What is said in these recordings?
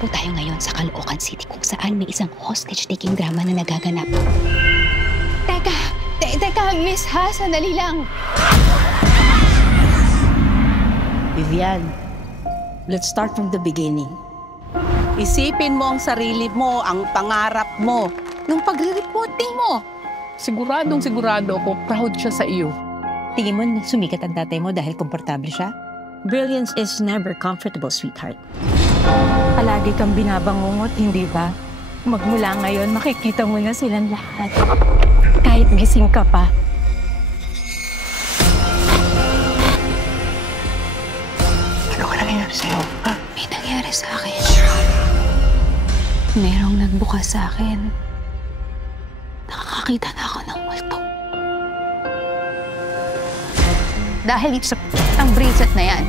po tayo ngayon sa Caloocan City kung saan may isang hostage-taking drama na nagaganap. Teka, Miss ha, sandali lang. Vivian, let's start from the beginning. Isipin mo ang sarili mo, ang pangarap mo, yung pagre-reporting mo. Siguradong-sigurado ako, proud siya sa iyo. Tingin mo sumikat ang tatay mo dahil komportable siya? Brilliance is never comfortable, sweetheart. Palagi kang binabangungot, hindi ba? Magmula ngayon, makikita mo na silang lahat. Kahit gising ka pa. Ano ka nangyayari sa'yo? Ha? May nangyari sa akin. Merong nagbukas sa akin. Nakakakita na ako ng multo. Dahil ang bracelet na yan.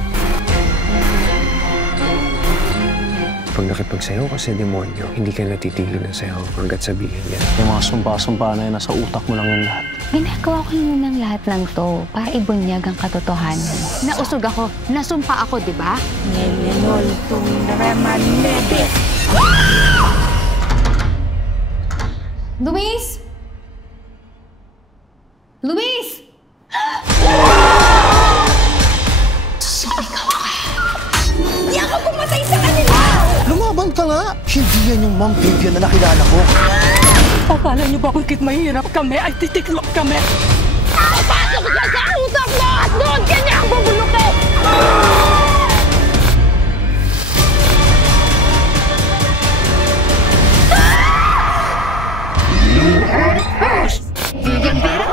Pag nakipagsayaw ka sa demonyo, hindi ka natitigil na sayaw hanggat sabihin niya. Yung mga sumpa-sumpa na yun, nasa utak mo lang yung lahat. Ginagawa ko yun ng lahat ng to para ibunyag ang katotohanan. Nausog ako, nasumpa ako, di ba? Nelenol tung remanede. Luis! Luis! Hindi ako pumatay sa kanila! Lumaban ka nga! Hindi yan yung Ma'am Vivian na nakilala ko. Akala niyo ba bakit mahirap kami ay titiklop kami? Pasok siya sa utak mo at doon ka niya ang bubulukin! You heard it first! Vegan Vera!